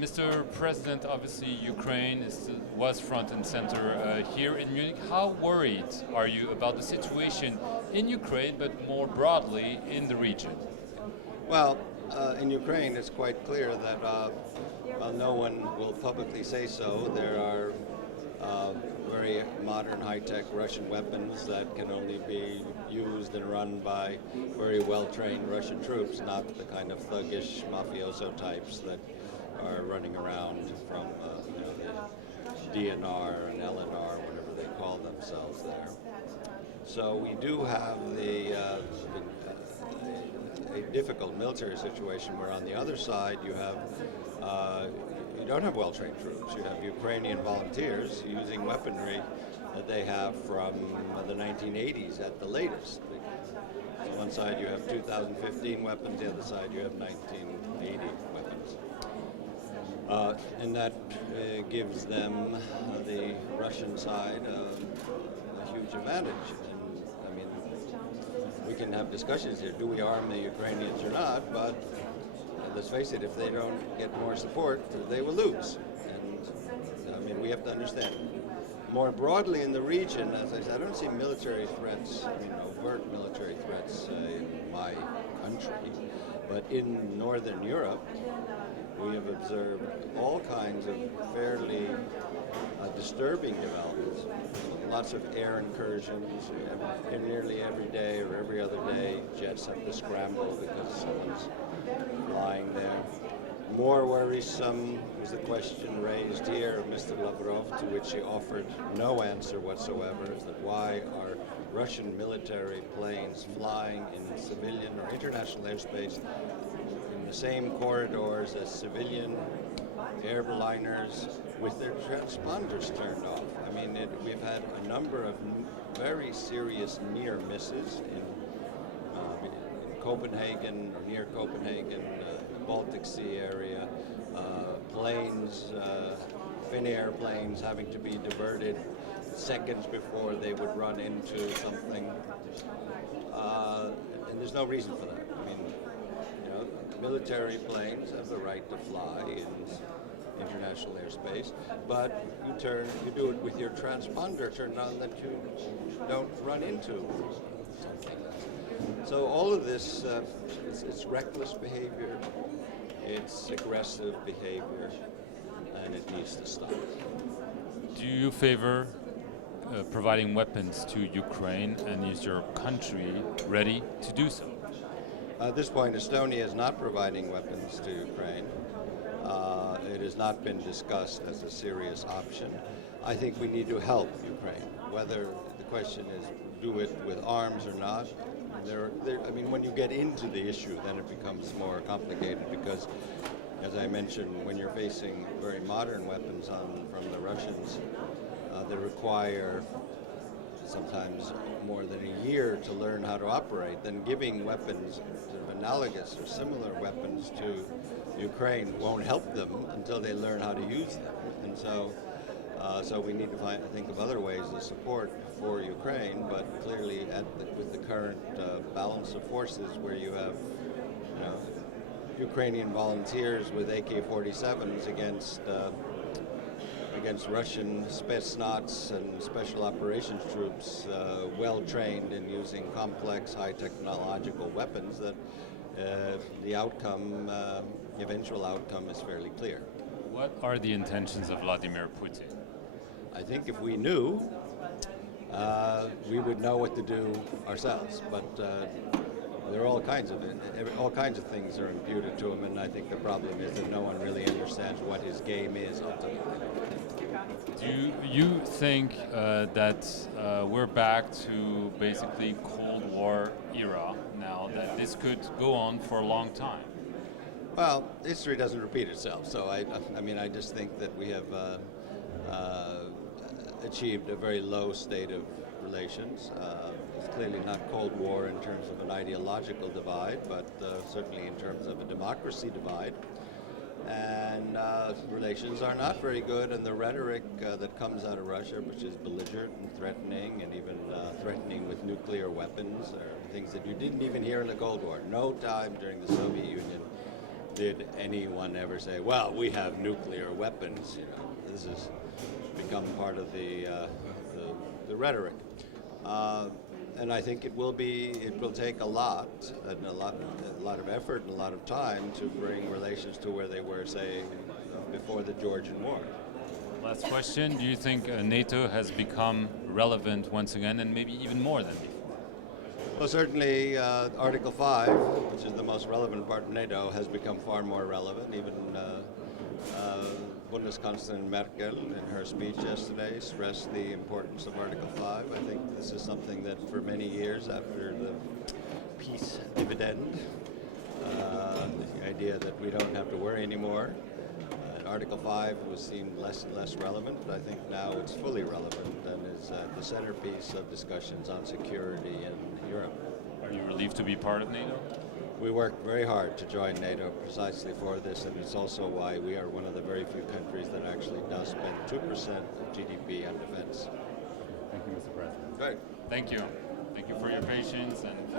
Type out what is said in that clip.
Mr. President, obviously Ukraine was front and center here in Munich. How worried are you about the situation in Ukraine, but more broadly in the region? Well, in Ukraine, it's quite clear that while no one will publicly say so, there are very modern, high-tech Russian weapons that can only be used and run by very well-trained Russian troops, not the kind of thuggish mafioso types that are running around from the DNR and LNR, whatever they call themselves there. So we do have a difficult military situation where on the other side you have you don't have well-trained troops. You have Ukrainian volunteers using weaponry that they have from the 1980s at the latest. So one side you have 2015 weapons, the other side you have 1980 weapons. And that gives them, the Russian side, a huge advantage. And I mean, we can have discussions here, do we arm the Ukrainians or not, but let's face it, if they don't get more support, they will lose. And I mean, we have to understand. More broadly in the region, as I said, I don't see military threats, overt military threats in my country, but in Northern Europe, we have observed all kinds of fairly disturbing developments. Lots of air incursions, nearly every day or every other day, jets have to scramble because someone's flying there. More worrisome was the question raised here of Mr. Lavrov, to which he offered no answer whatsoever, is that why are Russian military planes flying in civilian or international airspace in the same corridors as civilian airliners with their transponders turned off. I mean, we've had a number of very serious near misses in Copenhagen or near Copenhagen, the Baltic Sea area, planes, Finnair planes having to be diverted seconds before they would run into something, and there's no reason for that. I mean, military planes have the right to fly in international airspace, but you do it with your transponder turned on that you don't run into something. So all of this, it's reckless behavior, it's aggressive behavior, and it needs to stop. Do you favor providing weapons to Ukraine, and is your country ready to do so? At this point, Estonia is not providing weapons to Ukraine. It has not been discussed as a serious option. I think we need to help Ukraine. Whether the question is do it with arms or not, I mean, when you get into the issue, then it becomes more complicated because, as I mentioned, when you're facing very modern weapons from the Russians, they require sometimes more than a year to learn how to operate. Then giving weapons, sort of analogous or similar weapons to Ukraine won't help them until they learn how to use them. And so we need to think of other ways of support for Ukraine, but clearly with the current balance of forces where you have Ukrainian volunteers with AK-47s against Russian Spetsnaz and special operations troops well trained in using complex high technological weapons, that the outcome, eventual outcome is fairly clear. What are the intentions of Vladimir Putin? I think if we knew, we would know what to do ourselves. But there are all kinds of things are imputed to him, and I think the problem is that no one really understands what his game is ultimately. Do you think that we're back to basically Cold War era now, that this could go on for a long time? Well, history doesn't repeat itself, so I mean, I just think that we have achieved a very low state of relations. It's clearly not Cold War in terms of an ideological divide, but certainly in terms of a democracy divide. And relations are not very good, and the rhetoric that comes out of Russia, which is belligerent and threatening, and even threatening with nuclear weapons, are things that you didn't even hear in the Cold War. No time during the Soviet Union did anyone ever say, well, we have nuclear weapons. You know, this has become part of the rhetoric. And I think it will take a lot of effort and a lot of time to bring relations to where they were, say, before the Georgian War. Last question, do you think NATO has become relevant once again, and maybe even more than before? Well, certainly Article 5, which is the most relevant part of NATO, has become far more relevant. Even Bundeskanzlerin Merkel, in her speech yesterday, stressed the importance of Article 5. I think this is something that for many years after the peace dividend, the idea that we don't have to worry anymore, Article 5 was seen less and less relevant, but I think now it's fully relevant and is the centerpiece of discussions on security in Europe. Are you relieved to be part of NATO? We worked very hard to join NATO precisely for this, and it's also why we are one of the very few countries that actually does spend 2% of GDP on defense. Thank you, Mr. President. Great. Thank you. Thank you for your patience and